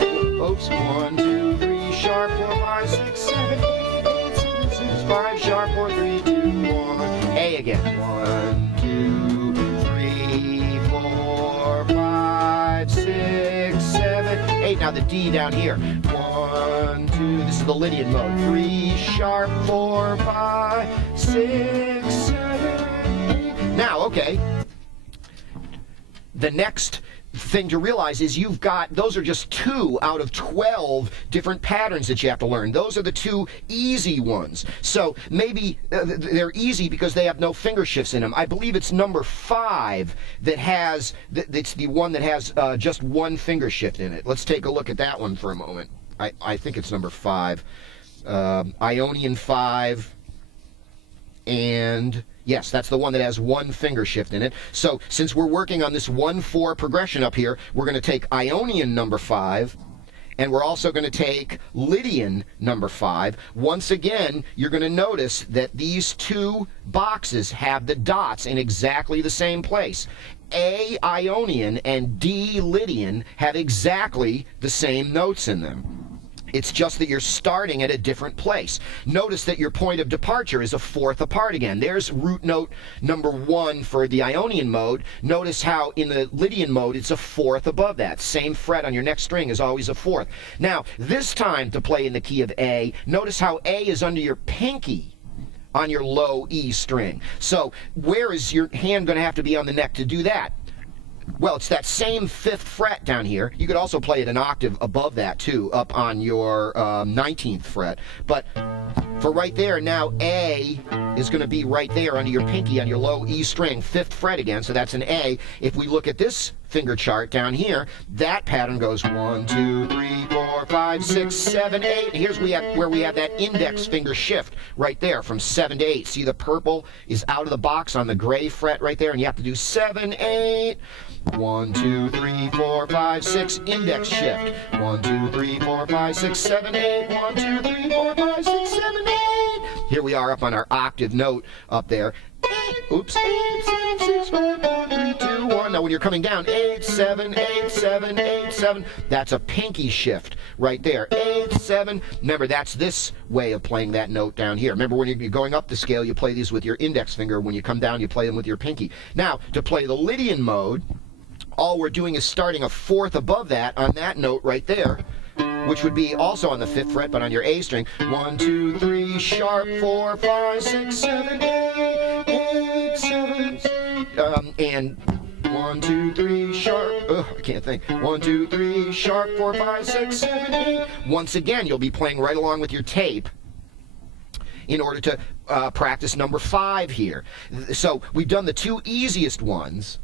Oops. 1, 2, 3, sharp, 4, 5, 6, 7, 8, 8, 7, 6, 5, sharp, 4, 3, 2, 1. A again. 1, 2, 3, 4, 5, 6, 7, 8. Now the D down here. 1, 2. This is the Lydian mode. 3, sharp, 4, 5, 6, 7, 8. Now, okay. The next thing to realize is you've got, those are just 2 out of 12 different patterns that you have to learn. Those are the 2 easy ones. So maybe they're easy because they have no finger shifts in them. I believe it's number 5 that has, it's the one that has just 1 finger shift in it. Let's take a look at that one for a moment. I think it's number 5. Ionian 5, and yes, that's the one that has 1 finger shift in it. So since we're working on this 1-4 progression up here, we're going to take Ionian number 5, and we're also going to take Lydian number 5. Once again, you're going to notice that these 2 boxes have the dots in exactly the same place. A Ionian and D Lydian have exactly the same notes in them. It's just that you're starting at a different place. Notice that your point of departure is a 4th apart again. There's root note number 1 for the Ionian mode. Notice how in the Lydian mode it's a 4th above that. Same fret on your next string is always a 4th. Now, this time to play in the key of A, notice how A is under your pinky on your low E string. So where is your hand going to have to be on the neck to do that? Well, it's that same 5th fret down here. You could also play it an octave above that too, up on your 19th fret. But for right there, now A is going to be right there under your pinky on your low E string, 5th fret again, so that's an A. If we look at this finger chart down here, that pattern goes 1, 2, 3, 4, 5, 6, 7, 8. And here's where we have that index finger shift right there from 7 to 8. See the purple is out of the box on the gray fret right there, and you have to do 7, 8. 1, 2, 3, 4, 5, 6, index shift. 1, 2, 3, 4, 5, 6, 7, 8. 1, 2, 3, 4, 5, 6, 7, 8. Here we are up on our octave note up there. Oops. 8, 7, 6, 5, 4, 3, 2, 1. Now when you're coming down, 8, 7, 8, 7, 8, 7. That's a pinky shift right there. 8, 7. Remember, that's this way of playing that note down here. Remember, when you're going up the scale, you play these with your index finger. When you come down, you play them with your pinky. Now, to play the Lydian mode, all we're doing is starting a 4th above that on that note right there, which would be also on the 5th fret, but on your A string. 1, 2, 3, sharp, 4, 5, 6, 7, 8, 8, 7, and 1, 2, 3, sharp, I can't think. 1, 2, 3, sharp, 4, 5, 6, 7, 8. Once again, you'll be playing right along with your tape in order to practice number 5 here. So we've done the 2 easiest ones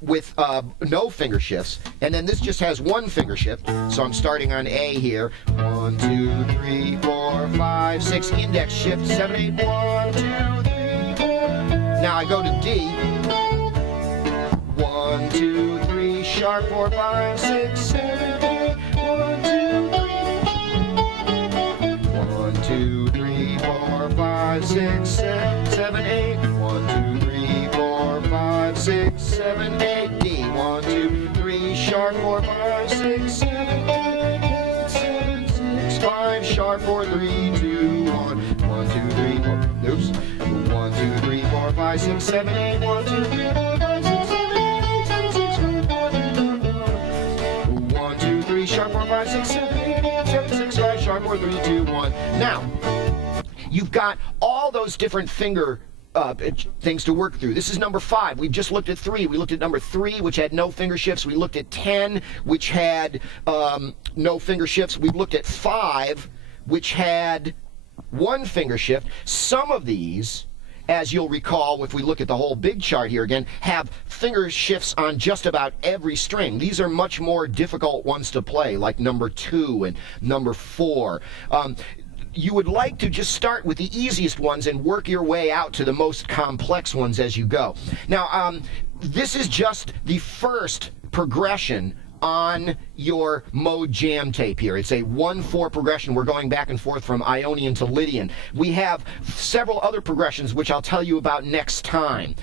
with no finger shifts, and then this just has 1 finger shift. So I'm starting on A here. 1, 2, 3, 4, 5, 6, index shift, 7, 8, 1, 2, 3, 4. Now I go to D. 1, 2, 3, sharp, 4, 5, 6, 7, 8. 1, 2, 3, 4, 5, 6, 7, 8. 1, 2, 3, 4, 5, 6, 7, 8. D. 1, 2, 3, sharp, 4, 5, 6, 7, 8. 8, 7, 6, 5, sharp, 4, 3, 2, 1. 1, 2, 3, 4. Oops. 1, 2, 3, 4, 5, 6, 7, 8. 1, 2, 3, 4, 5, 6, 7, 8. 8, 7, 6, 5, 4, 3, 2, 1. 1, 2, 3, sharp, 4, 5, 6, 7, 8. 8, 7, 6, 5, sharp, 4, 3, 2, 1. Now, you've got all those different finger things to work through. This is number 5. We've just looked at 3. We looked at number 3, which had no finger shifts. We looked at 10, which had no finger shifts. We've looked at 5, which had 1 finger shift. Some of these, as you'll recall, if we look at the whole big chart here again, have finger shifts on just about every string. These are much more difficult ones to play, like number 2 and number 4. you would like to just start with the easiest ones and work your way out to the most complex ones as you go. Now, this is just the first progression on your mode jam tape here. It's a 1/4 progression. We're going back and forth from Ionian to Lydian. We have several other progressions which I'll tell you about next time.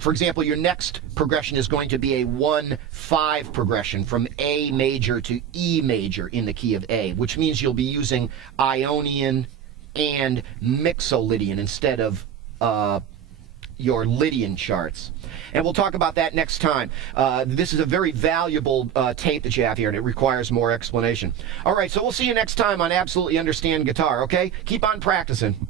For example, your next progression is going to be a 1/5 progression from A major to E major in the key of A, which means you'll be using Ionian and Mixolydian instead of your Lydian charts. And we'll talk about that next time. This is a very valuable tape that you have here, and it requires more explanation. All right, so we'll see you next time on Absolutely Understand Guitar, okay? Keep on practicing.